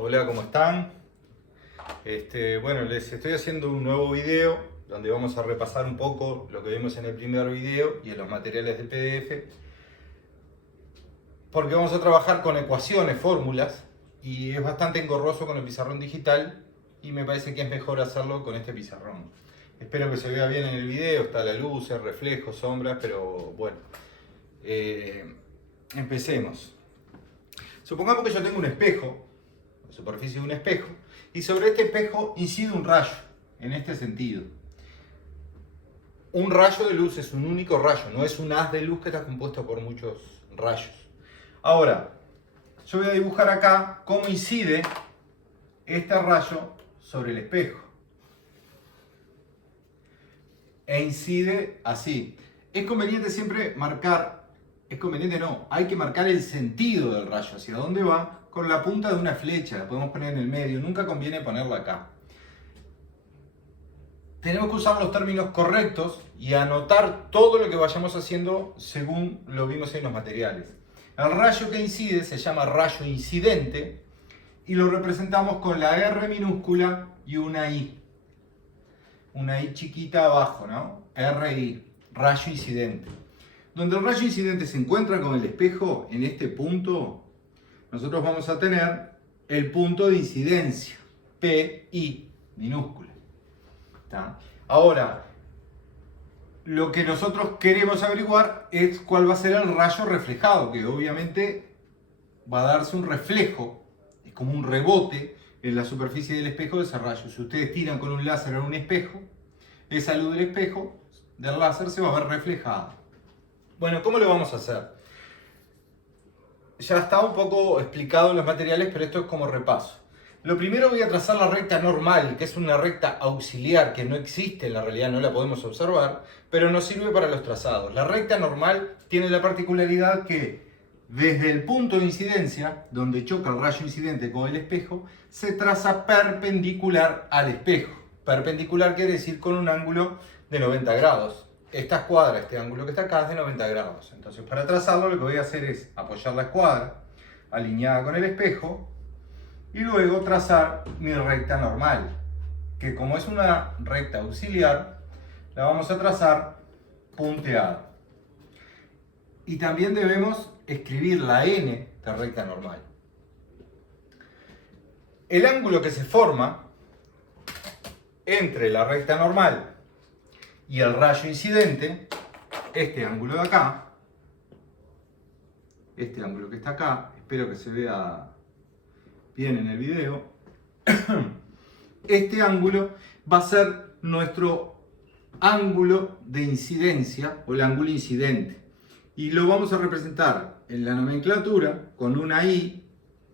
Hola, ¿cómo están? Bueno, les estoy haciendo un nuevo video donde vamos a repasar un poco lo que vimos en el primer video y en los materiales del PDF, porque vamos a trabajar con ecuaciones, fórmulas, y es bastante engorroso con el pizarrón digital y me parece que es mejor hacerlo con este pizarrón. Espero que se vea bien en el video, está la luz, el reflejo, sombras, pero bueno, empecemos. Supongamos que yo tengo un espejo, la superficie de un espejo, y sobre este espejo incide un rayo, en este sentido. Un rayo de luz es un único rayo, no es un haz de luz que está compuesto por muchos rayos. Ahora, yo voy a dibujar acá cómo incide este rayo sobre el espejo. E incide así. Es conveniente siempre marcar, es conveniente no, hay que marcar el sentido del rayo, hacia dónde va, con la punta de una flecha, la podemos poner en el medio, nunca conviene ponerla acá. Tenemos que usar los términos correctos y anotar todo lo que vayamos haciendo según lo vimos en los materiales. El rayo que incide se llama rayo incidente y lo representamos con la R minúscula y una I. Una I chiquita abajo, ¿no? RI, rayo incidente. Donde el rayo incidente se encuentra con el espejo, en este punto, nosotros vamos a tener el punto de incidencia, PI, minúscula. ¿Está? Ahora, lo que nosotros queremos averiguar es cuál va a ser el rayo reflejado, que obviamente va a darse un reflejo, es como un rebote en la superficie del espejo de ese rayo. Si ustedes tiran con un láser en un espejo, esa luz del espejo, del láser, se va a ver reflejada. Bueno, ¿cómo lo vamos a hacer? Ya está un poco explicado en los materiales, pero esto es como repaso. Lo primero voy a trazar la recta normal, que es una recta auxiliar que no existe en la realidad, no la podemos observar, pero nos sirve para los trazados. La recta normal tiene la particularidad que desde el punto de incidencia, donde choca el rayo incidente con el espejo, se traza perpendicular al espejo. Perpendicular quiere decir con un ángulo de 90 grados. Esta escuadra, este ángulo que está acá, es de 90 grados. Entonces, para trazarlo, lo que voy a hacer es apoyar la escuadra alineada con el espejo y luego trazar mi recta normal, que como es una recta auxiliar, la vamos a trazar punteada. Y también debemos escribir la N de recta normal. El ángulo que se forma entre la recta normal y el rayo incidente, este ángulo de acá, este ángulo que está acá, espero que se vea bien en el video, este ángulo va a ser nuestro ángulo de incidencia o el ángulo incidente. Y lo vamos a representar en la nomenclatura con una I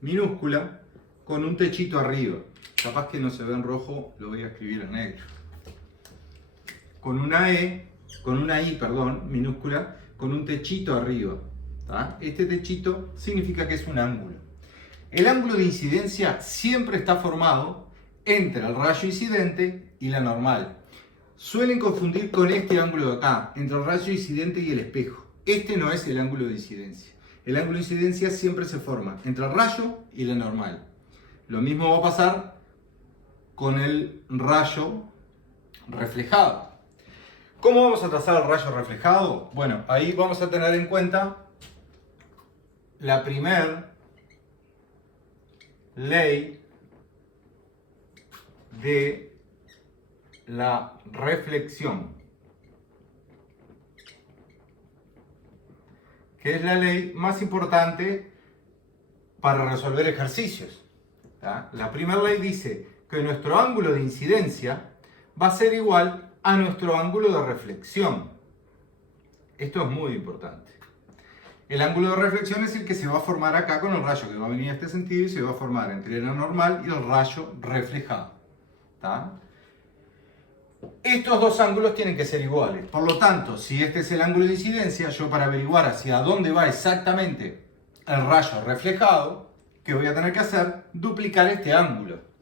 minúscula con un techito arriba. Capaz que no se ve en rojo, lo voy a escribir en negro. Con una I, minúscula, con un techito arriba. ¿Tá? Este techito significa que es un ángulo. El ángulo de incidencia siempre está formado entre el rayo incidente y la normal. Suelen confundir con este ángulo de acá, entre el rayo incidente y el espejo. Este no es el ángulo de incidencia. El ángulo de incidencia siempre se forma entre el rayo y la normal. Lo mismo va a pasar con el rayo reflejado. ¿Cómo vamos a trazar el rayo reflejado? Bueno, ahí vamos a tener en cuenta la primera ley de la reflexión, que es la ley más importante para resolver ejercicios. ¿Tá? La primera ley dice que nuestro ángulo de incidencia va a ser igual a nuestro ángulo de reflexión. Esto es muy importante. El ángulo de reflexión es el que se va a formar acá con el rayo que va a venir a este sentido y se va a formar entre la normal y el rayo reflejado. ¿Tá? Estos dos ángulos tienen que ser iguales. Por lo tanto, si este es el ángulo de incidencia, yo para averiguar hacia dónde va exactamente el rayo reflejado, ¿qué voy a tener que hacer? Duplicar este ángulo.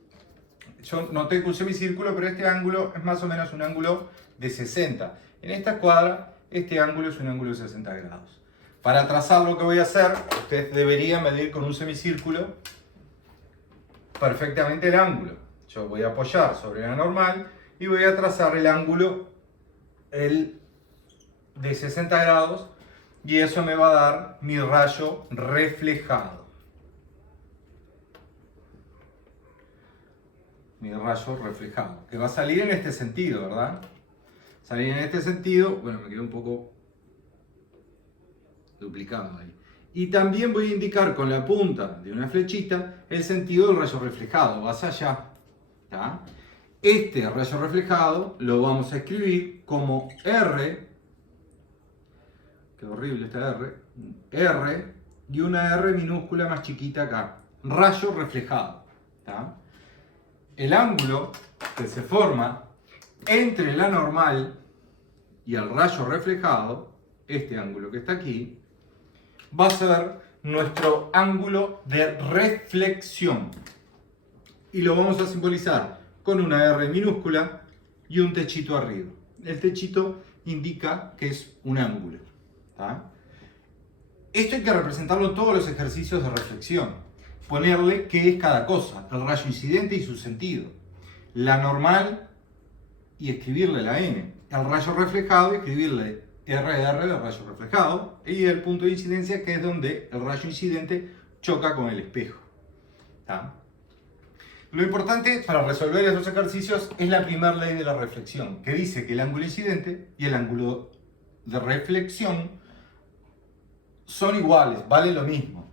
Yo noté que usé mi círculo, pero este ángulo es más o menos un ángulo de 60. En esta escuadra, este ángulo es un ángulo de 60 grados. Para trazar lo que voy a hacer, ustedes deberían medir con un semicírculo perfectamente el ángulo. Yo voy a apoyar sobre la normal y voy a trazar el ángulo de 60 grados y eso me va a dar mi rayo reflejado. Mi rayo reflejado, que va a salir en este sentido, ¿verdad? Salir en este sentido, bueno, me quedó un poco duplicado ahí. Y también voy a indicar con la punta de una flechita el sentido del rayo reflejado, vas allá. ¿Tá? Este rayo reflejado lo vamos a escribir como R, qué horrible esta R y una R minúscula más chiquita acá, rayo reflejado. ¿Tá? El ángulo que se forma entre la normal y el rayo reflejado, este ángulo que está aquí, va a ser nuestro ángulo de reflexión. Y lo vamos a simbolizar con una R minúscula y un techito arriba. El techito indica que es un ángulo. ¿Tá? Esto hay que representarlo en todos los ejercicios de reflexión. Ponerle qué es cada cosa, el rayo incidente y su sentido. La normal y escribirle la N. El rayo reflejado y escribirle RR de rayo reflejado. Y el punto de incidencia, que es donde el rayo incidente choca con el espejo. ¿Tá? Lo importante para resolver esos ejercicios es la primera ley de la reflexión, que dice que el ángulo incidente y el ángulo de reflexión son iguales, valen lo mismo.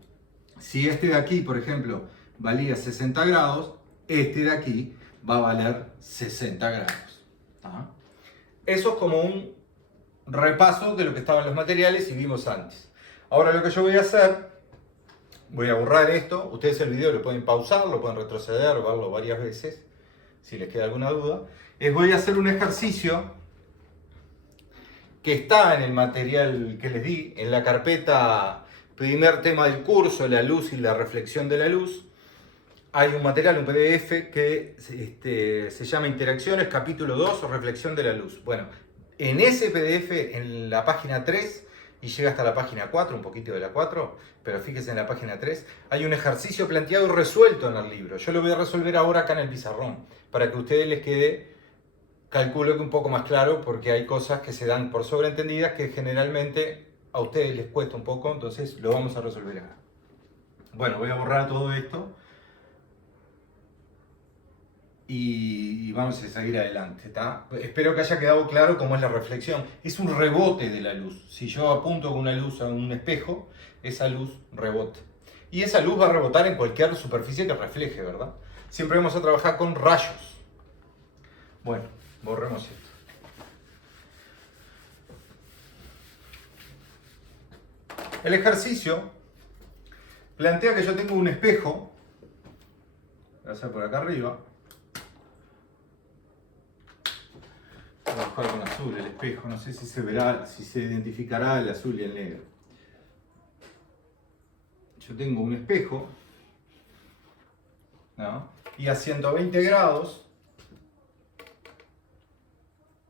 Si este de aquí, por ejemplo, valía 60 grados, este de aquí va a valer 60 grados. ¿Tá? Eso es como un repaso de lo que estaba en los materiales y vimos antes. Ahora lo que yo voy a hacer, voy a borrar esto. Ustedes el video lo pueden pausar, lo pueden retroceder, verlo varias veces, si les queda alguna duda. Voy a hacer un ejercicio que está en el material que les di, en la carpeta primer tema del curso, la luz y la reflexión de la luz. Hay un material, un PDF que se llama Interacciones, capítulo 2, o Reflexión de la luz. Bueno, en ese PDF, en la página 3, y llega hasta la página 4, un poquito de la 4, pero fíjense en la página 3, hay un ejercicio planteado y resuelto en el libro. Yo lo voy a resolver ahora acá en el pizarrón, para que a ustedes les quede, calculo que un poco más claro, porque hay cosas que se dan por sobreentendidas que generalmente a ustedes les cuesta un poco, entonces lo vamos a resolver acá. Bueno, voy a borrar todo esto y vamos a seguir adelante. ¿Tá? Espero que haya quedado claro cómo es la reflexión. Es un rebote de la luz. Si yo apunto con una luz a un espejo, esa luz rebota. Y esa luz va a rebotar en cualquier superficie que refleje, ¿verdad? Siempre vamos a trabajar con rayos. Bueno, borremos esto. El ejercicio plantea que yo tengo un espejo, voy a hacer por acá arriba, voy a buscar con azul el espejo, no sé si se verá, si se identificará el azul y el negro. Yo tengo un espejo, ¿no? Y a 120 grados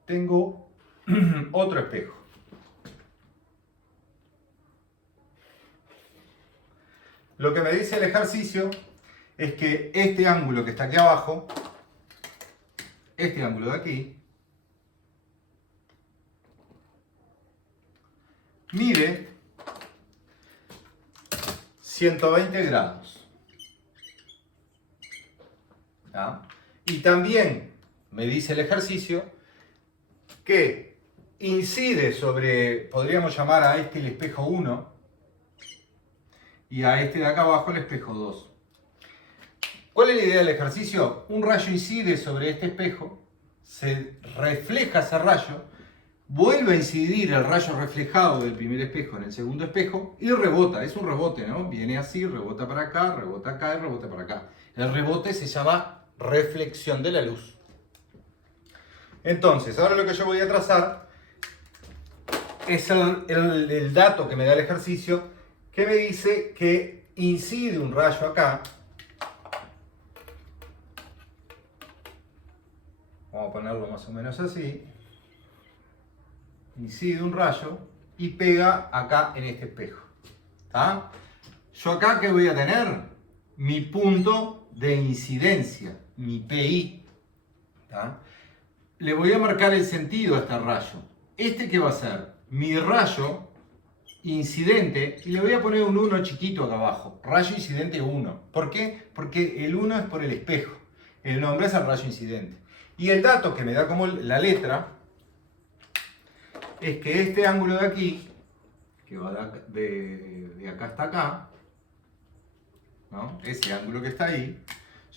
tengo otro espejo. Lo que me dice el ejercicio es que este ángulo que está aquí abajo, este ángulo de aquí, mide 120 grados. ¿Ah? Y también me dice el ejercicio que incide sobre, podríamos llamar a este el espejo 1, y a este de acá abajo el espejo 2. ¿Cuál es la idea del ejercicio? Un rayo incide sobre este espejo, se refleja ese rayo, vuelve a incidir el rayo reflejado del primer espejo en el segundo espejo y rebota. Es un rebote, ¿no? Viene así, rebota para acá, rebota acá y rebota para acá. El rebote se llama reflexión de la luz. Entonces, ahora lo que yo voy a trazar es el dato que me da el ejercicio, que me dice que incide un rayo acá. Vamos a ponerlo más o menos así. Incide un rayo y pega acá en este espejo. ¿Tá? Yo acá, ¿qué voy a tener? Mi punto de incidencia, mi PI. ¿Tá? Le voy a marcar el sentido a este rayo. ¿Este qué va a ser? Mi rayo incidente, y le voy a poner un 1 chiquito acá abajo. Rayo incidente 1. ¿Por qué? Porque el 1 es por el espejo. El nombre es el rayo incidente. Y el dato que me da como la letra es que este ángulo de aquí, que va de acá hasta acá, ¿no? Ese ángulo que está ahí,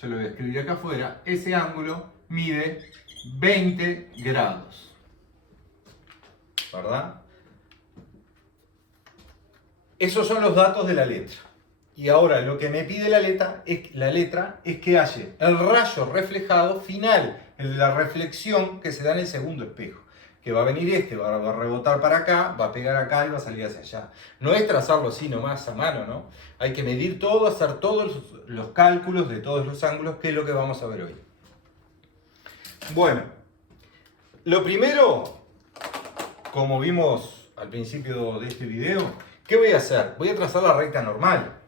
yo lo voy a escribir acá afuera, ese ángulo mide 20 grados. ¿Verdad? Esos son los datos de la letra. Y ahora lo que me pide la letra es que haya el rayo reflejado final, el de la reflexión que se da en el segundo espejo. Que va a venir va a rebotar para acá, va a pegar acá y va a salir hacia allá. No es trazarlo así nomás a mano, ¿no? Hay que medir todo, hacer todos los cálculos de todos los ángulos, que es lo que vamos a ver hoy. Bueno, lo primero, como vimos al principio de este video, ¿qué voy a hacer? Voy a trazar la recta normal.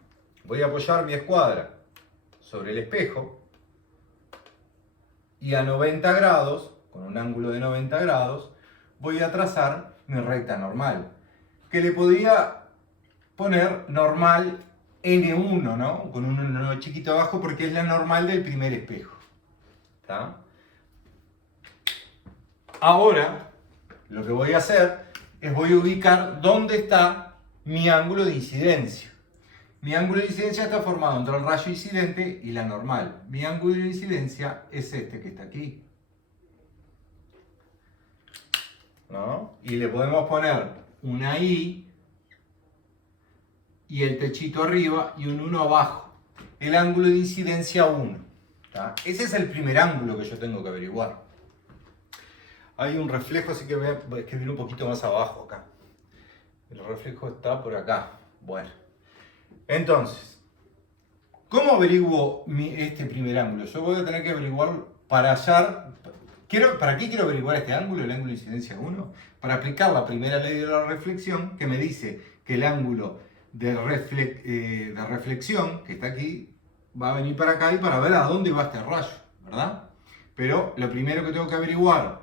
Voy a apoyar mi escuadra sobre el espejo y a 90 grados, con un ángulo de 90 grados, voy a trazar mi recta normal, que le podría poner normal N1, ¿no? Con un 1 chiquito abajo porque es la normal del primer espejo. ¿Tá? Ahora, lo que voy a hacer es voy a ubicar dónde está mi ángulo de incidencia. Mi ángulo de incidencia está formado entre el rayo incidente y la normal. Mi ángulo de incidencia es este que está aquí, ¿no? Y le podemos poner una I y el techito arriba y un 1 abajo. El ángulo de incidencia 1. ¿Tá? Ese es el primer ángulo que yo tengo que averiguar. Hay un reflejo, así que voy a escribir un poquito más abajo acá. El reflejo está por acá. Bueno. Entonces, ¿cómo averiguo este primer ángulo? Yo voy a tener que averiguar para hallar... ¿Para qué quiero averiguar este ángulo, el ángulo de incidencia 1? Para aplicar la primera ley de la reflexión, que me dice que el ángulo de reflexión, que está aquí, va a venir para acá y para ver a dónde va este rayo, ¿verdad? Pero lo primero que tengo que averiguar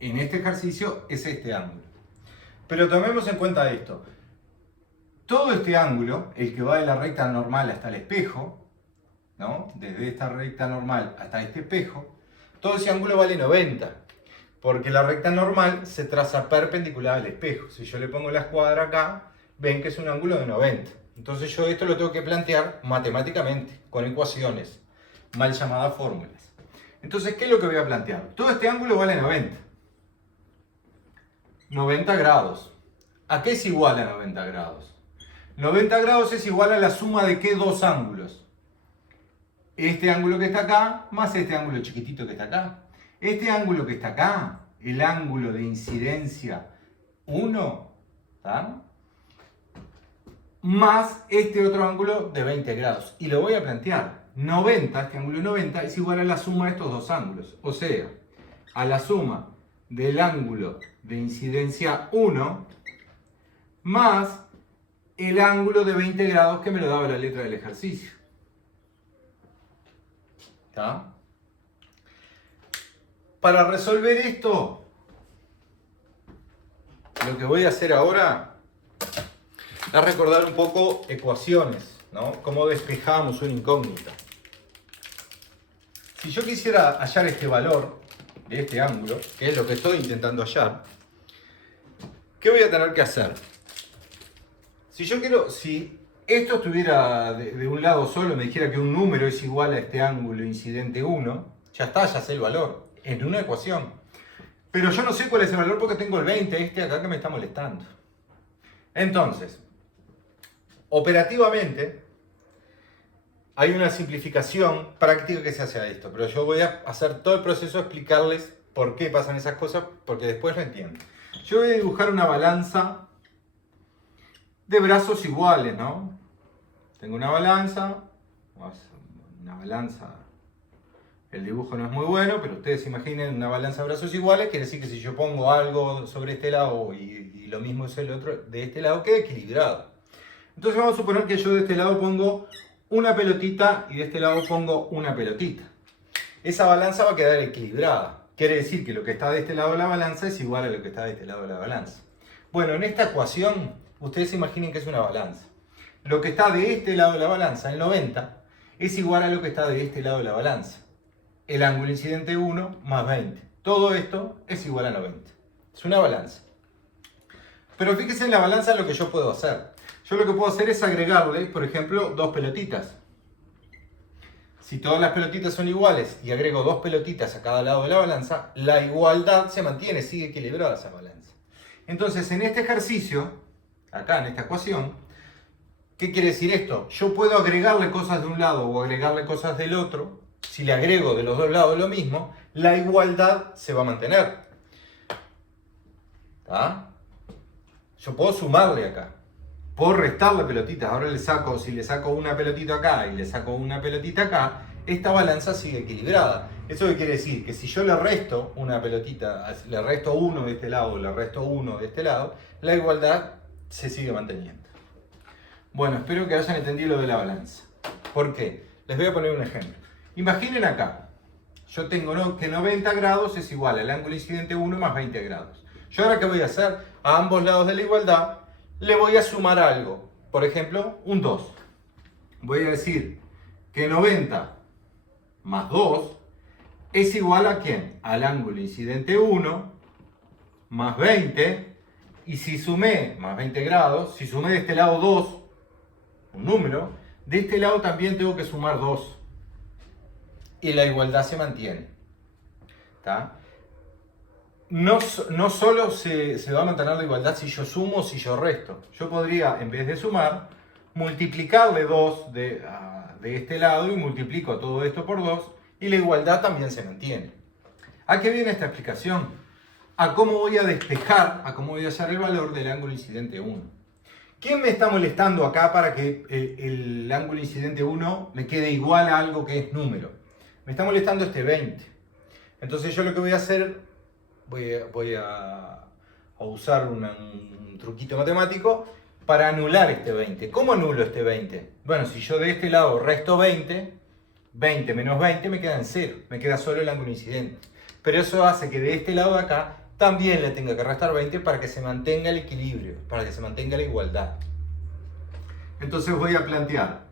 en este ejercicio es este ángulo. Pero tomemos en cuenta esto. Todo este ángulo, el que va de la recta normal hasta el espejo, ¿no? Desde esta recta normal hasta este espejo, todo ese ángulo vale 90, porque la recta normal se traza perpendicular al espejo. Si yo le pongo la escuadra acá, ven que es un ángulo de 90. Entonces yo esto lo tengo que plantear matemáticamente, con ecuaciones, mal llamadas fórmulas. Entonces, ¿qué es lo que voy a plantear? Todo este ángulo vale 90. 90 grados. ¿A qué es igual a 90 grados? 90 grados es igual a la suma de ¿qué dos ángulos? Este ángulo que está acá más este ángulo chiquitito que está acá. Este ángulo que está acá, el ángulo de incidencia 1, ¿tá? Más este otro ángulo de 20 grados. Y lo voy a plantear. 90, este ángulo 90, es igual a la suma de estos dos ángulos. O sea, a la suma del ángulo de incidencia 1 más el ángulo de 20 grados que me lo daba la letra del ejercicio. ¿Está? Para resolver esto, lo que voy a hacer ahora es recordar un poco ecuaciones, ¿no? Cómo despejamos una incógnita. Si yo quisiera hallar este valor de este ángulo, que es lo que estoy intentando hallar, ¿qué voy a tener que hacer? Si esto estuviera de un lado solo, me dijera que un número es igual a este ángulo incidente 1, ya está, ya sé el valor, en una ecuación. Pero yo no sé cuál es el valor porque tengo el 20, este acá que me está molestando. Entonces, operativamente, hay una simplificación práctica que se hace a esto, pero yo voy a hacer todo el proceso, explicarles por qué pasan esas cosas, porque después lo entiendo. Yo voy a dibujar una balanza de brazos iguales, ¿no? Tengo una balanza, el dibujo no es muy bueno, pero ustedes imaginen una balanza de brazos iguales, quiere decir que si yo pongo algo sobre este lado y lo mismo es el otro de este lado, queda equilibrado. Entonces vamos a suponer que yo de este lado pongo una pelotita y de este lado pongo una pelotita. Esa balanza va a quedar equilibrada. Quiere decir que lo que está de este lado de la balanza es igual a lo que está de este lado de la balanza. Bueno, en esta ecuación, ustedes se imaginen que es una balanza. Lo que está de este lado de la balanza, el 90, es igual a lo que está de este lado de la balanza. El ángulo incidente 1 más 20. Todo esto es igual a 90. Es una balanza. Pero fíjense en la balanza lo que yo puedo hacer. Yo lo que puedo hacer es agregarle, por ejemplo, dos pelotitas. Si todas las pelotitas son iguales y agrego dos pelotitas a cada lado de la balanza, la igualdad se mantiene, sigue equilibrada esa balanza. Entonces, en este ejercicio, acá en esta ecuación, ¿qué quiere decir esto? Yo puedo agregarle cosas de un lado o agregarle cosas del otro. Si le agrego de los dos lados lo mismo, la igualdad se va a mantener. ¿Está? Yo puedo sumarle acá. Puedo restarle pelotitas. Ahora si le saco una pelotita acá y le saco una pelotita acá, esta balanza sigue equilibrada. ¿Eso qué quiere decir? Que si yo le resto una pelotita, le resto uno de este lado, le resto uno de este lado, la igualdad se sigue manteniendo. Bueno, espero que hayan entendido lo de la balanza. ¿Por qué? Les voy a poner un ejemplo. Imaginen acá, yo tengo que 90 grados es igual al ángulo incidente 1 más 20 grados. Yo ahora, ¿qué voy a hacer? A ambos lados de la igualdad le voy a sumar algo. Por ejemplo, un 2. Voy a decir que 90 más 2 es igual a ¿quién? Al ángulo incidente 1 más 20. Y si sumé más 20 grados, si sumé de este lado 2, un número, de este lado también tengo que sumar 2. Y la igualdad se mantiene. ¿Está? No solo se va a mantener la igualdad si yo sumo o si yo resto. Yo podría, en vez de sumar, multiplicarle 2 de este lado y multiplico todo esto por 2 y la igualdad también se mantiene. ¿A qué viene esta explicación? A cómo voy a despejar, a cómo voy a hallar el valor del ángulo incidente 1. ¿Quién me está molestando acá para que el ángulo incidente 1 me quede igual a algo que es número? Me está molestando este 20. Entonces yo lo que voy a hacer, voy a usar un truquito matemático para anular este 20. ¿Cómo anulo este 20? Bueno, si yo de este lado resto 20, 20 menos 20 me queda en 0. Me queda solo el ángulo incidente. Pero eso hace que de este lado de acá también le tenga que restar 20 para que se mantenga el equilibrio, para que se mantenga la igualdad. Entonces voy a plantear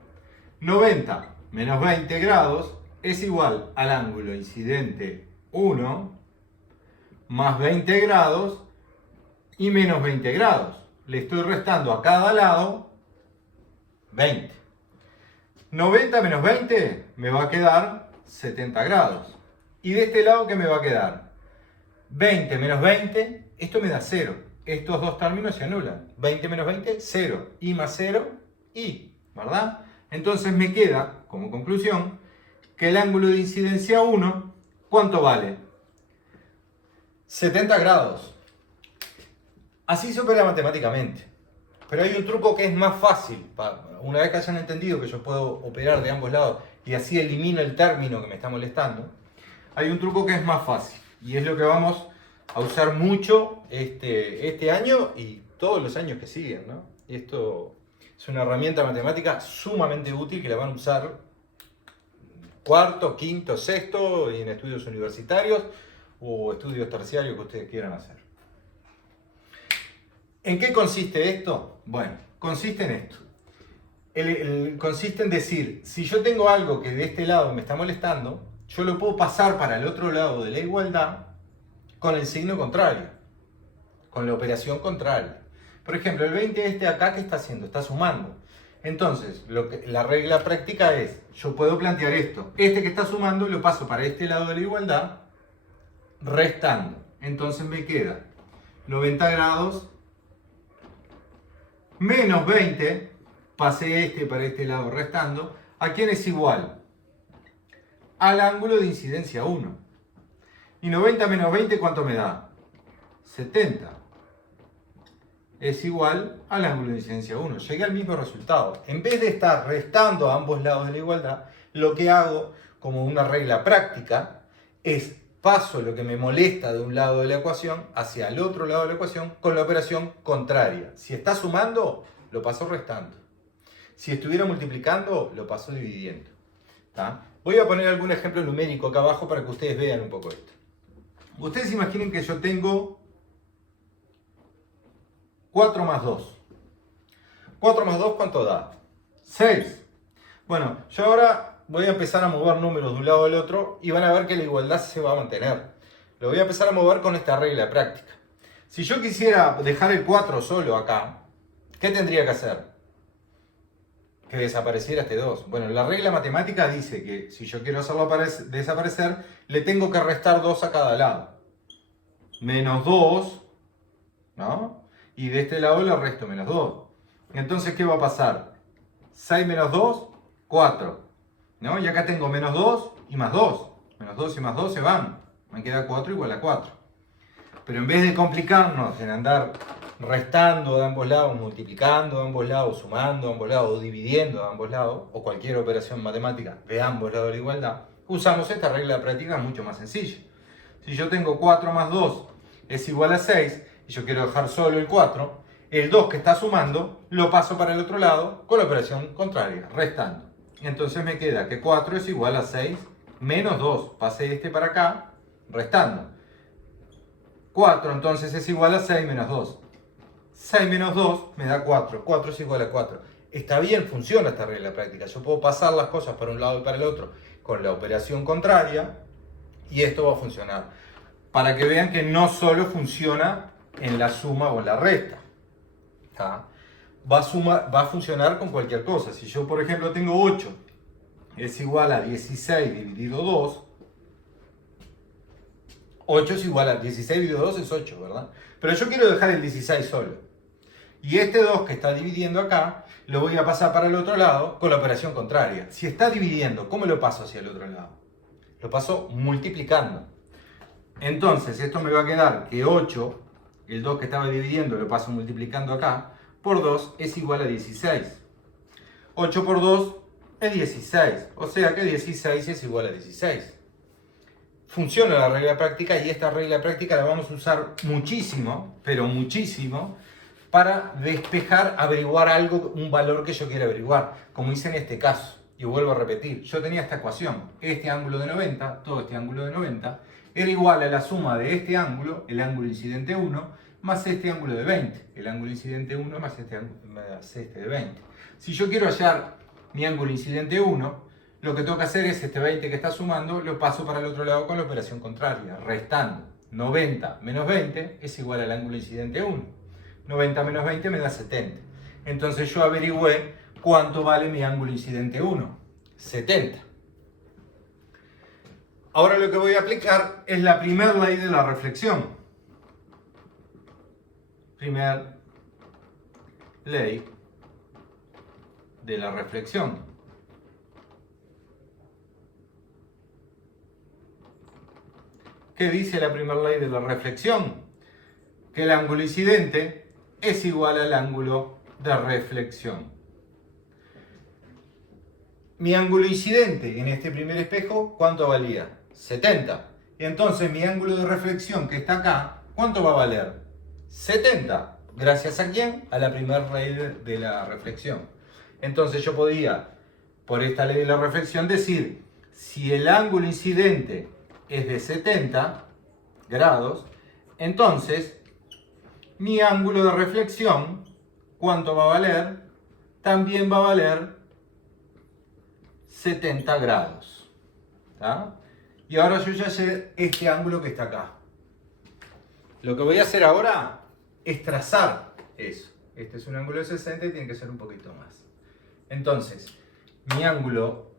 90 menos 20 grados es igual al ángulo incidente 1 más 20 grados y menos 20 grados. Le estoy restando a cada lado 20. 90 menos 20 me va a quedar 70 grados. Y de este lado, ¿qué me va a quedar? 20 menos 20, esto me da 0. Estos dos términos se anulan. 20 menos 20, 0. Y más 0, y. ¿Verdad? Entonces me queda, como conclusión, que el ángulo de incidencia 1, ¿cuánto vale? 70 grados. Así se opera matemáticamente. Pero hay un truco que es más fácil. Una vez que hayan entendido que yo puedo operar de ambos lados y así elimino el término que me está molestando, hay un truco que es más fácil. Y es lo que vamos a usar mucho este año y todos los años que siguen, ¿no? Y esto es una herramienta matemática sumamente útil que la van a usar cuarto, quinto, sexto y en estudios universitarios o estudios terciarios que ustedes quieran hacer. ¿En qué consiste esto? Bueno, consiste en esto. Consiste en decir, si yo tengo algo que de este lado me está molestando, yo lo puedo pasar para el otro lado de la igualdad con el signo contrario, con la operación contraria. Por ejemplo, el 20 este acá, ¿qué está haciendo? Está sumando. Entonces, la regla práctica es, yo puedo plantear esto. Este que está sumando lo paso para este lado de la igualdad, restando. Entonces me queda 90 grados menos 20, pasé este para este lado restando. ¿A quién es igual? Al ángulo de incidencia 1. Y 90 menos 20, ¿cuánto me da? 70. Es igual al ángulo de incidencia 1. Llegué al mismo resultado. En vez de estar restando a ambos lados de la igualdad, lo que hago como una regla práctica es paso lo que me molesta de un lado de la ecuación hacia el otro lado de la ecuación con la operación contraria. Si está sumando, lo paso restando. Si estuviera multiplicando, lo paso dividiendo. ¿Tá? Voy a poner algún ejemplo numérico acá abajo para que ustedes vean un poco esto. Ustedes imaginen que yo tengo 4 más 2. 4 más 2, ¿cuánto da? 6. Bueno, yo ahora voy a empezar a mover números de un lado al otro y van a ver que la igualdad se va a mantener. Lo voy a empezar a mover con esta regla práctica. Si yo quisiera dejar el 4 solo acá, ¿qué tendría que hacer? Que desapareciera este 2. Bueno, la regla matemática dice que si yo quiero hacerlo desaparecer, le tengo que restar 2 a cada lado. Menos 2, ¿no? Y de este lado le resto menos 2. Entonces, ¿qué va a pasar? 6 menos 2, 4. ¿No? Y acá tengo menos 2 y más 2. Menos 2 y más 2 se van. Me queda 4 igual a 4. Pero en vez de complicarnos en andar restando de ambos lados, multiplicando de ambos lados, sumando de ambos lados, o dividiendo de ambos lados, o cualquier operación matemática de ambos lados de la igualdad, usamos esta regla práctica mucho más sencilla. Si yo tengo 4 más 2 es igual a 6, y yo quiero dejar solo el 4, el 2 que está sumando lo paso para el otro lado con la operación contraria, restando. Entonces me queda que 4 es igual a 6 menos 2. Pasé este para acá, restando. 4 entonces es igual a 6 menos 2. 6 menos 2 me da 4. 4 es igual a 4. Está bien, funciona esta regla práctica. Yo puedo pasar las cosas para un lado y para el otro con la operación contraria y esto va a funcionar. Para que vean que no solo funciona en la suma o en la resta. ¿Tá? Va a funcionar con cualquier cosa. Si yo, por ejemplo, tengo 8 es igual a 16 dividido 2, 8 es igual a 16 dividido 2 es 8, ¿verdad? Pero yo quiero dejar el 16 solo. Y este 2 que está dividiendo acá, lo voy a pasar para el otro lado con la operación contraria. Si está dividiendo, ¿cómo lo paso hacia el otro lado? Lo paso multiplicando. Entonces, esto me va a quedar que 8, el 2 que estaba dividiendo, lo paso multiplicando acá, por 2 es igual a 16. 8 por 2 es 16. O sea que 16 es igual a 16. Funciona la regla práctica y esta regla práctica la vamos a usar muchísimo, pero muchísimo, para despejar, averiguar algo, un valor que yo quiera averiguar, como hice en este caso. Y vuelvo a repetir, yo tenía esta ecuación, este ángulo de 90, todo este ángulo de 90, era igual a la suma de este ángulo, el ángulo incidente 1, más este ángulo de 20, el ángulo incidente 1 más este de 20. Si yo quiero hallar mi ángulo incidente 1, lo que tengo que hacer es este 20 que está sumando, lo paso para el otro lado con la operación contraria, restando. 90 menos 20 es igual al ángulo incidente 1. 90 menos 20 me da 70. Entonces yo averigüé cuánto vale mi ángulo incidente 1. 70. Ahora lo que voy a aplicar es la primera ley de la reflexión. Primera ley de la reflexión. ¿Qué dice la primera ley de la reflexión? Que el ángulo incidente es igual al ángulo de reflexión. Mi ángulo incidente en este primer espejo, ¿cuánto valía? 70. Y entonces mi ángulo de reflexión que está acá, ¿cuánto va a valer? 70. ¿Gracias a quién? A la primera ley de la reflexión. Entonces yo podía, por esta ley de la reflexión, decir, si el ángulo incidente es de 70 grados, entonces mi ángulo de reflexión, ¿cuánto va a valer? También va a valer 70 grados. ¿Tá? Y ahora yo ya sé este ángulo que está acá. Lo que voy a hacer ahora es trazar eso. Este es un ángulo de 60 y tiene que ser un poquito más. Entonces, mi ángulo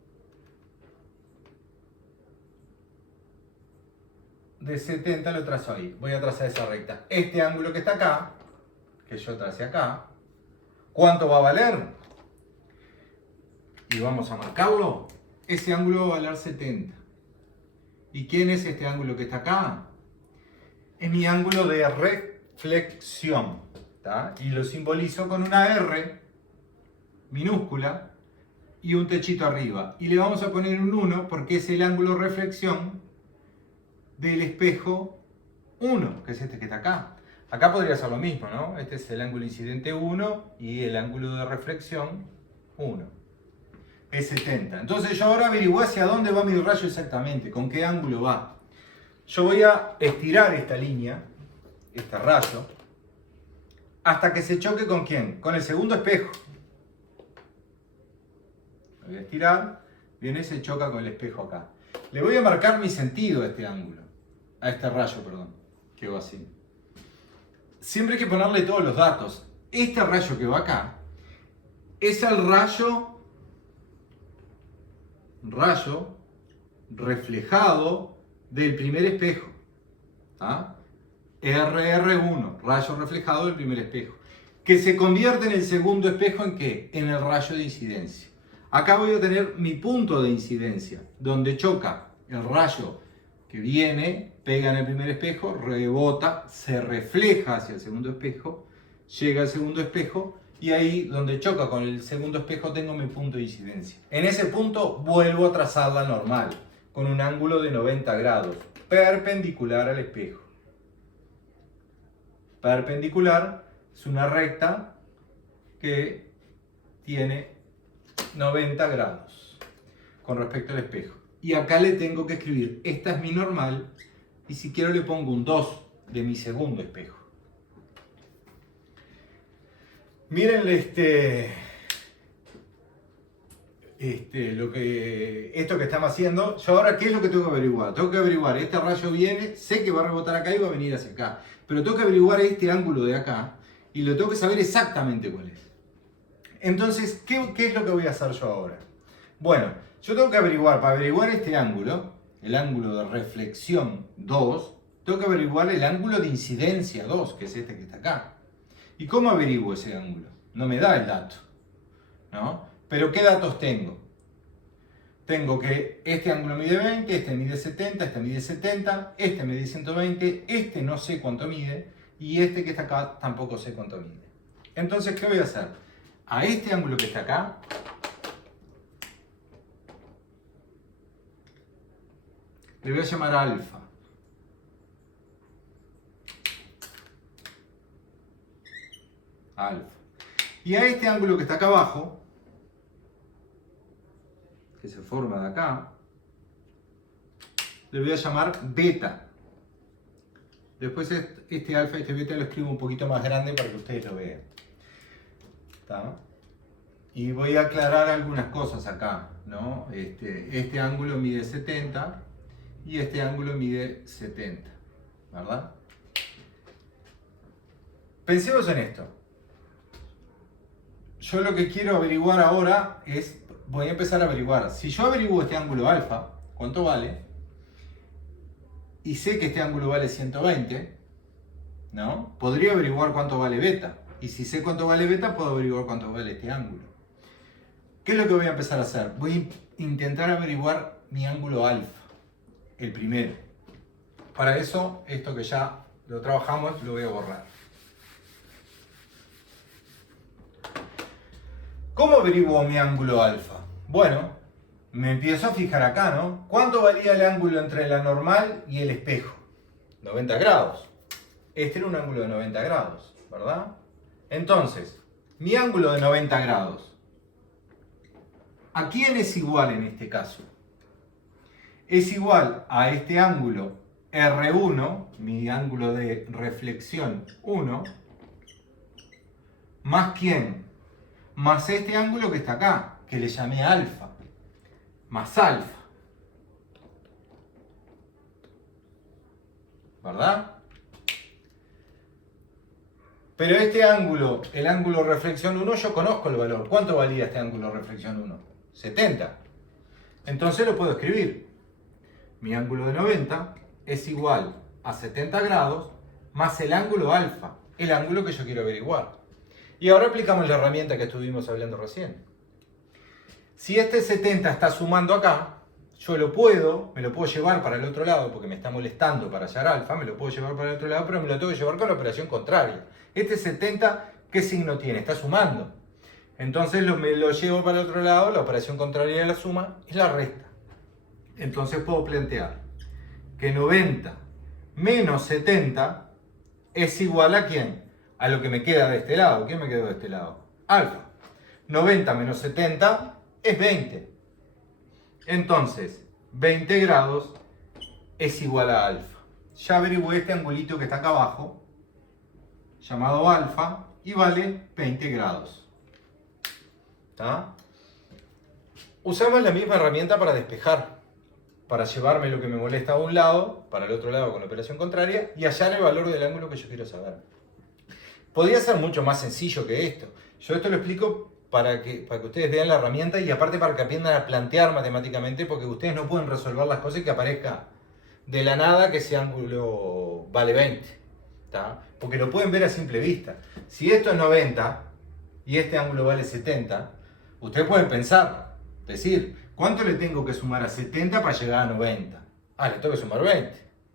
de 70 lo trazo ahí. Voy a trazar esa recta. Este ángulo que está acá, que yo trace acá, ¿cuánto va a valer? Y vamos a marcarlo. Ese ángulo va a valer 70. ¿Y quién es este ángulo que está acá? Es mi ángulo de reflexión. ¿Tá? Y lo simbolizo con una R minúscula y un techito arriba. Y le vamos a poner un 1 porque es el ángulo de reflexión del espejo 1, que es este que está acá. Acá podría ser lo mismo, ¿no? Este es el ángulo incidente 1 y el ángulo de reflexión 1. Es 70. Entonces yo ahora averiguo hacia dónde va mi rayo exactamente, con qué ángulo va. Yo voy a estirar esta línea, este rayo, hasta que se choque ¿con quién? Con el segundo espejo. Lo voy a estirar, viene y se choca con el espejo acá. Le voy a marcar mi sentido a este ángulo, a este rayo, perdón, que va así. Siempre hay que ponerle todos los datos. Este rayo que va acá es el rayo reflejado del primer espejo. ¿Ah? RR1, rayo reflejado del primer espejo. Que se convierte en el segundo espejo ¿en qué? En el rayo de incidencia. Acá voy a tener mi punto de incidencia, donde choca el rayo que viene, pega en el primer espejo, rebota, se refleja hacia el segundo espejo, llega al segundo espejo, y ahí donde choca con el segundo espejo tengo mi punto de incidencia. En ese punto vuelvo a trazar la normal, con un ángulo de 90 grados, perpendicular al espejo. Perpendicular es una recta que tiene 90 grados con respecto al espejo. Y acá le tengo que escribir, esta es mi normal, y si quiero le pongo un 2 de mi segundo espejo. Miren esto que estamos haciendo. Yo ahora, ¿qué es lo que tengo que averiguar? Tengo que averiguar, este rayo viene, sé que va a rebotar acá y va a venir hacia acá. Pero tengo que averiguar este ángulo de acá y lo tengo que saber exactamente cuál es. Entonces, ¿qué es lo que voy a hacer yo ahora? Bueno, yo tengo que averiguar, para averiguar este ángulo, el ángulo de reflexión 2, tengo que averiguar el ángulo de incidencia 2, que es este que está acá. ¿Y cómo averiguo ese ángulo? No me da el dato, ¿no? Pero ¿qué datos tengo? Tengo que este ángulo mide 20, este mide 70, este mide 70, este mide 120, este no sé cuánto mide, y este que está acá tampoco sé cuánto mide. Entonces, ¿qué voy a hacer? A este ángulo que está acá, le voy a llamar alfa. Alfa. Y a este ángulo que está acá abajo, que se forma de acá, le voy a llamar beta. Después este alfa y este beta lo escribo un poquito más grande para que ustedes lo vean. ¿Está? Y voy a aclarar algunas cosas acá, ¿no? Este ángulo mide 70 y este ángulo mide 70, ¿verdad? Pensemos en esto. Yo lo que quiero averiguar ahora es, voy a empezar a averiguar, si yo averiguo este ángulo alfa, ¿cuánto vale? Y sé que este ángulo vale 120, ¿no? Podría averiguar cuánto vale beta. Y si sé cuánto vale beta, puedo averiguar cuánto vale este ángulo. ¿Qué es lo que voy a empezar a hacer? Voy a intentar averiguar mi ángulo alfa, el primero. Para eso, esto que ya lo trabajamos, lo voy a borrar. ¿Cómo averiguo mi ángulo alfa? Bueno, me empiezo a fijar acá, ¿no? ¿Cuánto valía el ángulo entre la normal y el espejo? 90 grados. Este era un ángulo de 90 grados, ¿verdad? Entonces, mi ángulo de 90 grados, ¿a quién es igual en este caso? Es igual a este ángulo R1, mi ángulo de reflexión 1, más ¿quién? Más este ángulo que está acá, que le llamé alfa, más alfa. ¿Verdad? Pero este ángulo, el ángulo reflexión 1, yo conozco el valor. ¿Cuánto valía este ángulo reflexión 1? 70. Entonces lo puedo escribir. Mi ángulo de 90 es igual a 70 grados más el ángulo alfa, el ángulo que yo quiero averiguar. Y ahora aplicamos la herramienta que estuvimos hablando recién. Si este 70 está sumando acá, yo me lo puedo llevar para el otro lado porque me está molestando para hallar alfa, me lo puedo llevar para el otro lado, pero me lo tengo que llevar con la operación contraria. Este 70, ¿qué signo tiene? Está sumando. Entonces me lo llevo para el otro lado, la operación contraria de la suma es la resta. Entonces puedo plantear que 90 menos 70 es igual a ¿quién? A lo que me queda de este lado. ¿Quién me quedó de este lado? Alfa. 90 menos 70 es 20. Entonces, 20 grados es igual a alfa. Ya averigüé este angulito que está acá abajo, llamado alfa, y vale 20 grados. ¿Está? Usamos la misma herramienta para despejar, para llevarme lo que me molesta a un lado, para el otro lado con la operación contraria, y hallar el valor del ángulo que yo quiero saber. Podría ser mucho más sencillo que esto. Yo esto lo explico para que ustedes vean la herramienta y aparte para que aprendan a plantear matemáticamente, porque ustedes no pueden resolver las cosas y que aparezca de la nada que ese ángulo vale 20. ¿Tá? Porque lo pueden ver a simple vista. Si esto es 90 y este ángulo vale 70, ustedes pueden pensar, decir, ¿cuánto le tengo que sumar a 70 para llegar a 90? Ah, le tengo que sumar 20,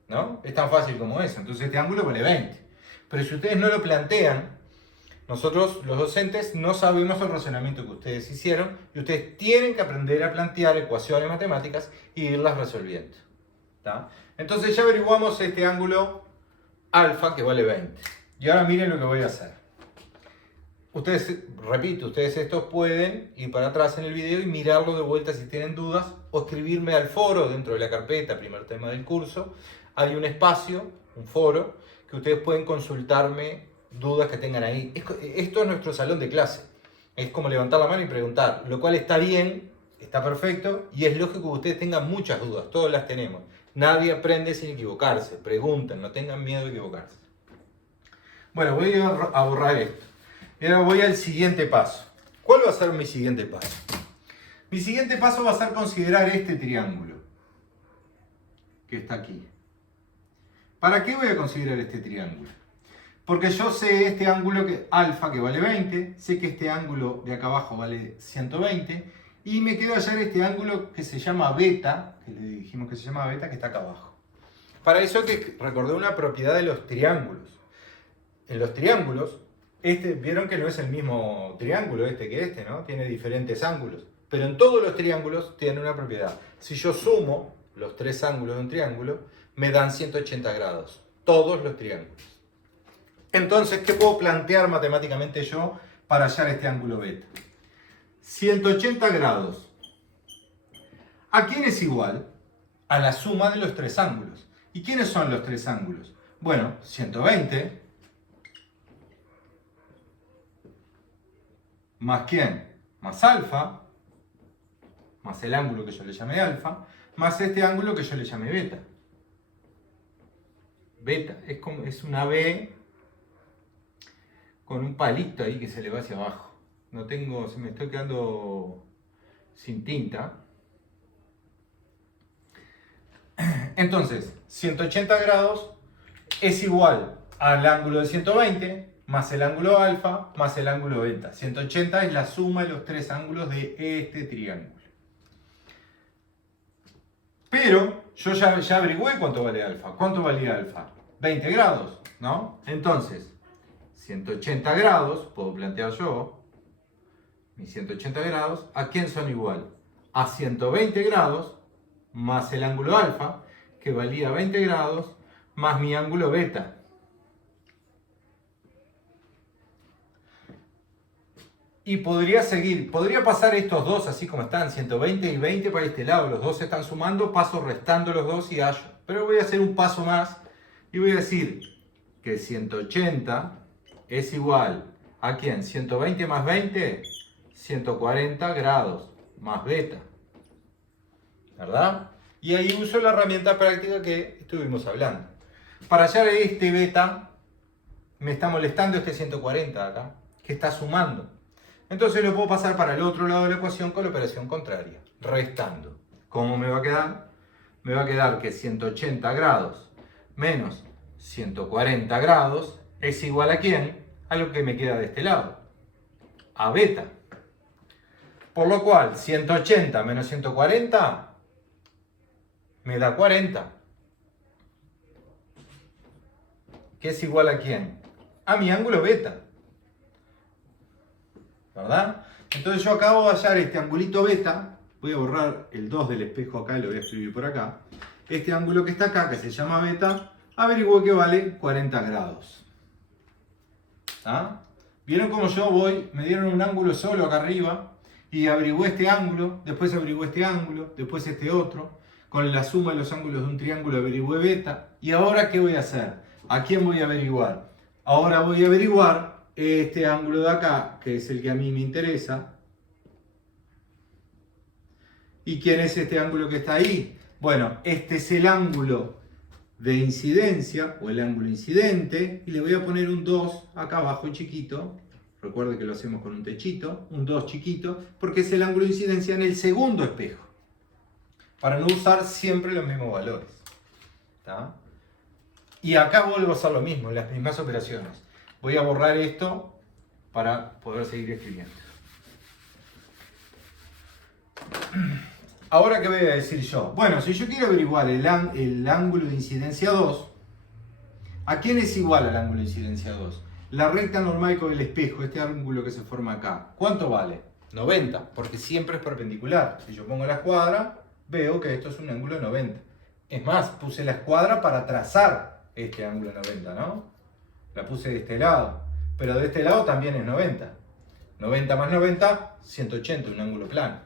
¿no? Es tan fácil como eso. Entonces este ángulo vale 20. Pero si ustedes no lo plantean, nosotros los docentes no sabemos el razonamiento que ustedes hicieron y ustedes tienen que aprender a plantear ecuaciones matemáticas y irlas resolviendo. ¿Tá? Entonces ya averiguamos este ángulo alfa que vale 20. Y ahora miren lo que voy a hacer. Ustedes, repito, ustedes estos pueden ir para atrás en el video y mirarlo de vuelta si tienen dudas o escribirme al foro dentro de la carpeta, primer tema del curso. Hay un espacio, un foro, que ustedes pueden consultarme dudas que tengan ahí. Esto es nuestro salón de clase. Es como levantar la mano y preguntar, lo cual está bien, está perfecto y es lógico que ustedes tengan muchas dudas, todas las tenemos. Nadie aprende sin equivocarse, pregunten, no tengan miedo de equivocarse. Bueno, voy a borrar esto. Y ahora voy al siguiente paso. ¿Cuál va a ser mi siguiente paso? Mi siguiente paso va a ser considerar este triángulo que está aquí. ¿Para qué voy a considerar este triángulo? Porque yo sé este ángulo alfa que vale 20, sé que este ángulo de acá abajo vale 120 y me queda hallar este ángulo que se llama beta, que le dijimos que se llama beta, que está acá abajo. Para eso que recordé una propiedad de los triángulos. En los triángulos, vieron que no es el mismo triángulo que este, ¿no? Tiene diferentes ángulos. Pero en todos los triángulos tiene una propiedad. Si yo sumo los tres ángulos de un triángulo, me dan 180 grados. Todos los triángulos. Entonces, ¿qué puedo plantear matemáticamente yo para hallar este ángulo beta? 180 grados. ¿A quién es igual? A la suma de los tres ángulos. ¿Y quiénes son los tres ángulos? Bueno, 120 más ¿quién? Más alfa, más el ángulo que yo le llamé alfa, más este ángulo que yo le llamé beta. Beta es una B con un palito ahí que se le va hacia abajo. Se me estoy quedando sin tinta. Entonces, 180 grados es igual al ángulo de 120 más el ángulo alfa más el ángulo beta. 180 es la suma de los tres ángulos de este triángulo. Pero yo ya averigüé cuánto vale alfa. ¿Cuánto valía alfa? 20 grados, ¿no? Entonces, 180 grados, puedo plantear yo, mis 180 grados, ¿a quién son igual? A 120 grados más el ángulo alfa, que valía 20 grados, más mi ángulo beta. Y podría pasar estos dos así como están, 120 y 20 para este lado, los dos se están sumando, paso restando los dos y hallo. Pero voy a hacer un paso más y voy a decir que 180 es igual ¿a quién? 120 más 20, 140 grados más beta. ¿Verdad? Y ahí uso la herramienta práctica que estuvimos hablando. Para hallar este beta, me está molestando este 140 acá, que está sumando. Entonces lo puedo pasar para el otro lado de la ecuación con la operación contraria, restando. ¿Cómo me va a quedar? Me va a quedar que 180 grados menos 140 grados es igual ¿a quién? A lo que me queda de este lado, a beta. Por lo cual, 180 menos 140 me da 40. ¿Qué es igual a quién? A mi ángulo beta. ¿Verdad? Entonces yo acabo de hallar este angulito beta. Voy a borrar el 2 del espejo acá y lo voy a escribir por acá. Este ángulo que está acá, que se llama beta, averigué que vale 40 grados. ¿Ah? ¿Vieron cómo yo voy? Me dieron un ángulo solo acá arriba y averigué este ángulo, después averigué este ángulo, después este otro. Con la suma de los ángulos de un triángulo averigüé beta. ¿Y ahora qué voy a hacer? ¿A quién voy a averiguar? Ahora voy a averiguar este ángulo de acá, que es el que a mí me interesa. ¿Y quién es este ángulo que está ahí? Bueno, este es el ángulo de incidencia o el ángulo incidente y le voy a poner un 2 acá abajo chiquito. Recuerde que lo hacemos con un techito, un 2 chiquito, porque es el ángulo de incidencia en el segundo espejo. Para no usar siempre los mismos valores. ¿Tá? Y acá vuelvo a hacer lo mismo, las mismas operaciones. Voy a borrar esto para poder seguir escribiendo. Ahora, ¿qué voy a decir yo? Bueno, si yo quiero averiguar el ángulo de incidencia 2, ¿a quién es igual al ángulo de incidencia 2? La recta normal con el espejo, este ángulo que se forma acá. ¿Cuánto vale? 90, porque siempre es perpendicular. Si yo pongo la escuadra, veo que esto es un ángulo de 90. Es más, puse la escuadra para trazar este ángulo 90, ¿no? La puse de este lado. Pero de este lado también es 90. 90 más 90, 180, un ángulo plano.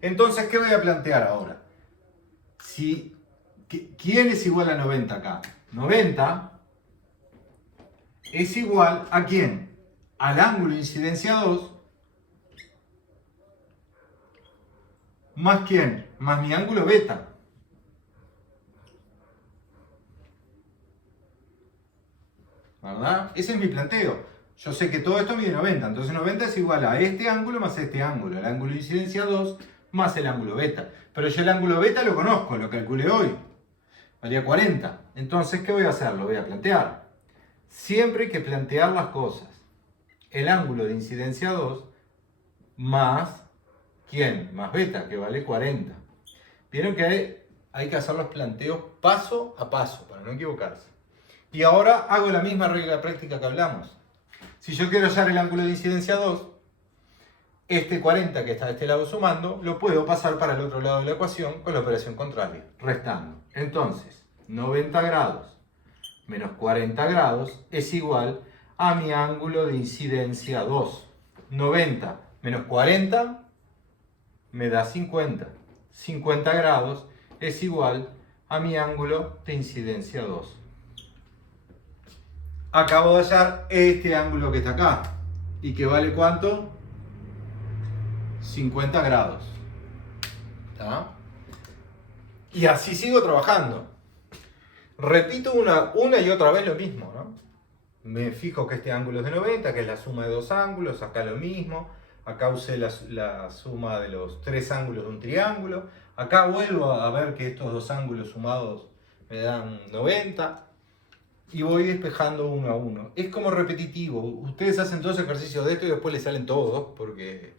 Entonces, ¿qué voy a plantear ahora? ¿Quién es igual a 90 acá? 90 es igual ¿a quién? Al ángulo de incidencia 2 más ¿quién? Más mi ángulo beta. ¿Verdad? Ese es mi planteo. Yo sé que todo esto mide 90, entonces 90 es igual a este ángulo más este ángulo, el ángulo de incidencia 2 más el ángulo beta. Pero yo el ángulo beta lo conozco, lo calculé hoy. Valía 40. Entonces, ¿qué voy a hacer? Lo voy a plantear. Siempre hay que plantear las cosas. El ángulo de incidencia 2 más, ¿quién? Más beta, que vale 40. Vieron que hay que hacer los planteos paso a paso, para no equivocarse. Y ahora hago la misma regla práctica que hablamos. Si yo quiero hallar el ángulo de incidencia 2, este 40 que está de este lado sumando, lo puedo pasar para el otro lado de la ecuación con la operación contraria, restando. Entonces, 90 grados menos 40 grados es igual a mi ángulo de incidencia 2. 90 menos 40 me da 50. 50 grados es igual a mi ángulo de incidencia 2. Acabo de hallar este ángulo que está acá. ¿Y que vale cuánto? 50 grados. ¿Está? Y así sigo trabajando. Repito una y otra vez lo mismo, ¿no? Me fijo que este ángulo es de 90, que es la suma de dos ángulos, acá lo mismo. Acá usé la suma de los tres ángulos de un triángulo. Acá vuelvo a ver que estos dos ángulos sumados me dan 90. Y voy despejando uno a uno. Es como repetitivo. Ustedes hacen todos ejercicios de esto y después les salen todos porque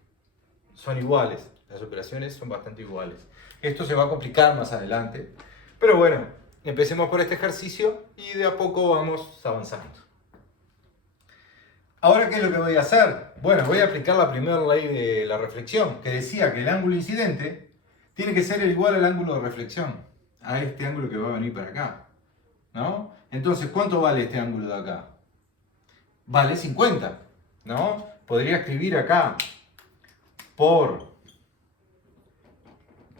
son iguales. Las operaciones son bastante iguales. Esto se va a complicar más adelante. Pero bueno, empecemos por este ejercicio y de a poco vamos avanzando. Ahora, ¿qué es lo que voy a hacer? Bueno, voy a aplicar la primera ley de la reflexión, que decía que el ángulo incidente tiene que ser igual al ángulo de reflexión, a este ángulo que va a venir para acá, ¿no? Entonces, ¿cuánto vale este ángulo de acá? Vale 50, ¿no? Podría escribir acá, por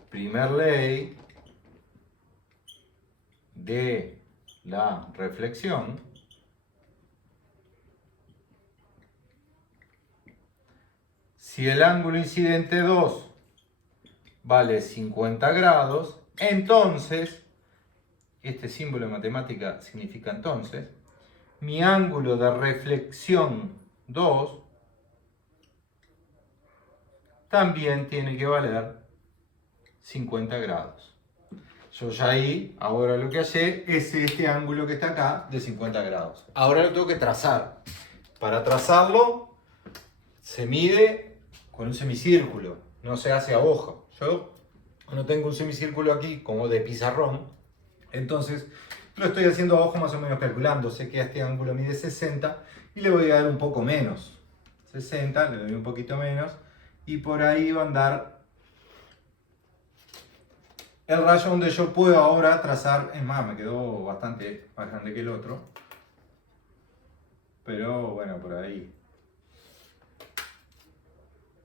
primer ley de la reflexión, si el ángulo incidente 2 vale 50 grados, entonces, este símbolo de matemática significa entonces, mi ángulo de reflexión 2 también tiene que valer 50 grados. Yo ya ahí, ahora lo que hallé es este ángulo que está acá de 50 grados. Ahora lo tengo que trazar. Para trazarlo se mide con un semicírculo, no se hace a hoja. Yo no tengo un semicírculo aquí como de pizarrón, entonces lo estoy haciendo a ojo más o menos calculando. Sé que este ángulo mide 60 y le voy a dar un poco menos. 60, le doy un poquito menos y por ahí va a andar el rayo donde yo puedo ahora trazar. Es más, me quedó bastante más grande que el otro. pero bueno, por ahí.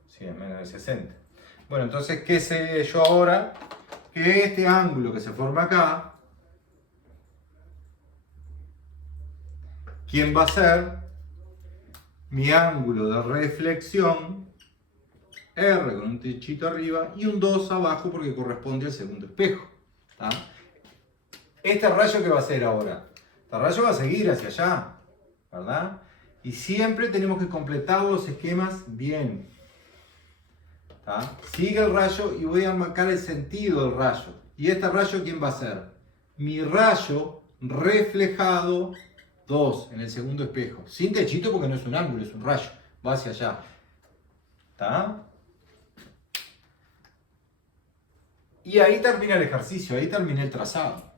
Sí, es menos de 60. Bueno, entonces, ¿qué sé yo ahora? Que este ángulo que se forma acá, ¿quién va a ser? Mi ángulo de reflexión, R con un techito arriba y un 2 abajo porque corresponde al segundo espejo. ¿Tá? ¿Este rayo qué va a hacer ahora? Este rayo va a seguir hacia allá, ¿verdad? Y siempre tenemos que completar los esquemas bien. ¿Tá? Sigue el rayo y voy a marcar el sentido del rayo. ¿Y este rayo quién va a ser? Mi rayo reflejado 2 en el segundo espejo. Sin techito porque no es un ángulo, es un rayo. Va hacia allá. ¿Tá? Y ahí termina el ejercicio, ahí terminé el trazado.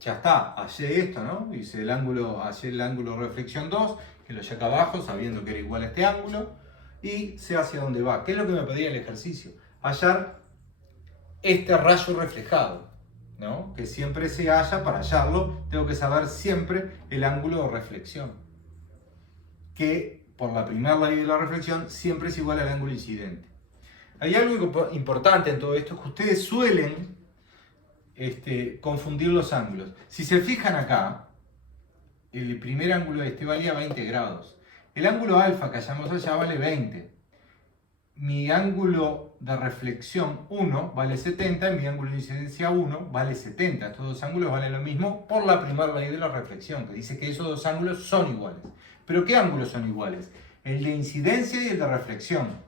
Ya está, hallé esto, ¿no? Hice el ángulo, hallé el ángulo reflexión 2, que lo hallé acá abajo, sabiendo que era igual a este ángulo, y sé hacia dónde va. ¿Qué es lo que me pedía el ejercicio? Hallar este rayo reflejado, ¿no? Que siempre se halla, para hallarlo, tengo que saber siempre el ángulo de reflexión. Que, por la primera ley de la reflexión, siempre es igual al ángulo incidente. Hay algo importante en todo esto, es que ustedes suelen confundir los ángulos. Si se fijan acá, el primer ángulo valía 20 grados. El ángulo alfa que hallamos allá vale 20. Mi ángulo de reflexión 1 vale 70 y mi ángulo de incidencia 1 vale 70. Estos dos ángulos valen lo mismo por la primera ley de la reflexión, que dice que esos dos ángulos son iguales. ¿Pero qué ángulos son iguales? El de incidencia y el de reflexión.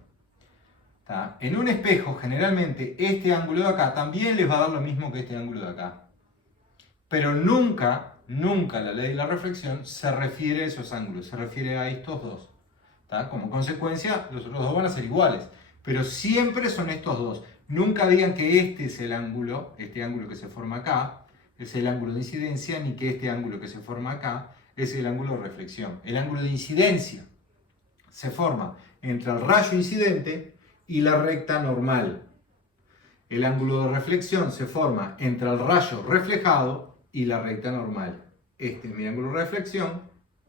¿Tá? En un espejo, generalmente, este ángulo de acá también les va a dar lo mismo que este ángulo de acá. Pero nunca la ley de la reflexión se refiere a esos ángulos, se refiere a estos dos. ¿Tá? Como consecuencia, los otros dos van a ser iguales. Pero siempre son estos dos. Nunca digan que este es el ángulo, este ángulo que se forma acá, es el ángulo de incidencia, ni que este ángulo que se forma acá es el ángulo de reflexión. El ángulo de incidencia se forma entre el rayo incidente y la recta normal. El ángulo de reflexión se forma entre el rayo reflejado y la recta normal. Este es mi ángulo de reflexión,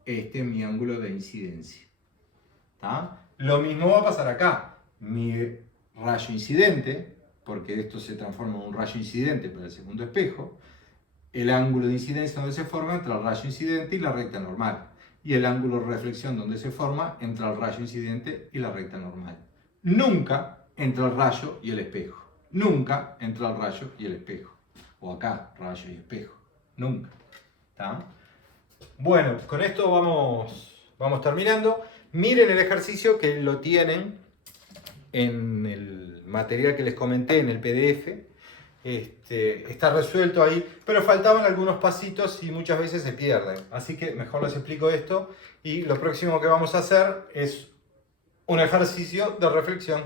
este es mi ángulo de incidencia. ¿Tá? Lo mismo va a pasar acá. Mi rayo incidente, porque esto se transforma en un rayo incidente para el segundo espejo, el ángulo de incidencia donde se forma entre el rayo incidente y la recta normal. Y el ángulo de reflexión donde se forma entre el rayo incidente y la recta normal. Nunca entre el rayo y el espejo. Nunca entre el rayo y el espejo. O acá, rayo y espejo. Nunca. ¿Tá? Bueno, con esto vamos terminando. Miren el ejercicio que lo tienen en el material que les comenté, en el PDF. Está resuelto ahí, pero faltaban algunos pasitos y muchas veces se pierden. Así que mejor les explico esto. Y lo próximo que vamos a hacer es un ejercicio de reflexión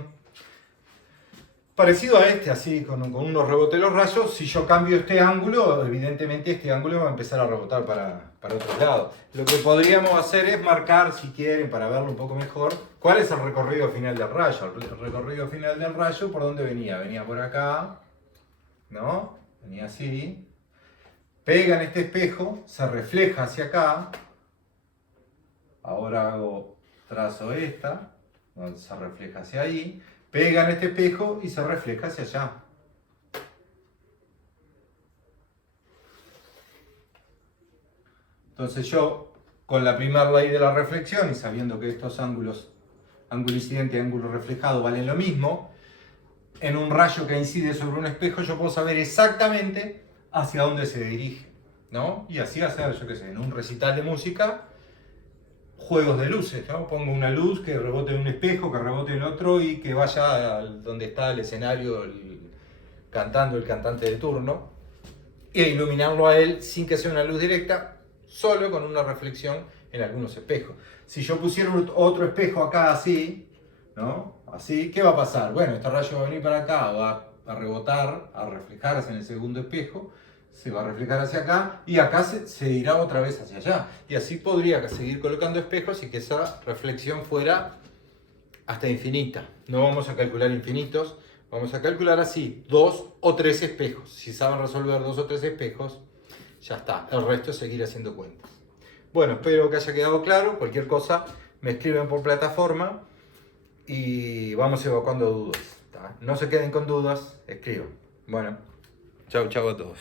parecido a este, así, con unos rebotes de los rayos. Si yo cambio este ángulo, evidentemente este ángulo va a empezar a rebotar para otro lado. Lo que podríamos hacer es marcar, si quieren, para verlo un poco mejor, cuál es el recorrido final del rayo. El recorrido final del rayo, ¿por dónde venía? Venía por acá, ¿no? Venía así. Pega en este espejo, se refleja hacia acá. Ahora trazo esta, donde se refleja hacia ahí. Pega en este espejo y se refleja hacia allá. Entonces yo, con la primera ley de la reflexión y sabiendo que estos ángulos, ángulo incidente y ángulo reflejado, valen lo mismo, en un rayo que incide sobre un espejo yo puedo saber exactamente hacia dónde se dirige, ¿no? Y así hacer, yo qué sé, en un recital de música, juegos de luces, ¿no? Pongo una luz que rebote en un espejo, que rebote en otro y que vaya a donde está el escenario cantando el cantante de turno e iluminarlo a él sin que sea una luz directa, solo con una reflexión en algunos espejos. Si yo pusiera otro espejo acá así, ¿no? Así, ¿qué va a pasar? Bueno, este rayo va a venir para acá, va a rebotar, a reflejarse en el segundo espejo, se va a reflejar hacia acá y acá se irá otra vez hacia allá. Y así podría seguir colocando espejos y que esa reflexión fuera hasta infinita. No vamos a calcular infinitos, vamos a calcular así 2 o 3 espejos. Si saben resolver 2 o 3 espejos, ya está. El resto es seguir haciendo cuentas. Bueno, espero que haya quedado claro. Cualquier cosa me escriben por plataforma y vamos evacuando dudas. ¿Tá? No se queden con dudas, escriban. Bueno, chau a todos.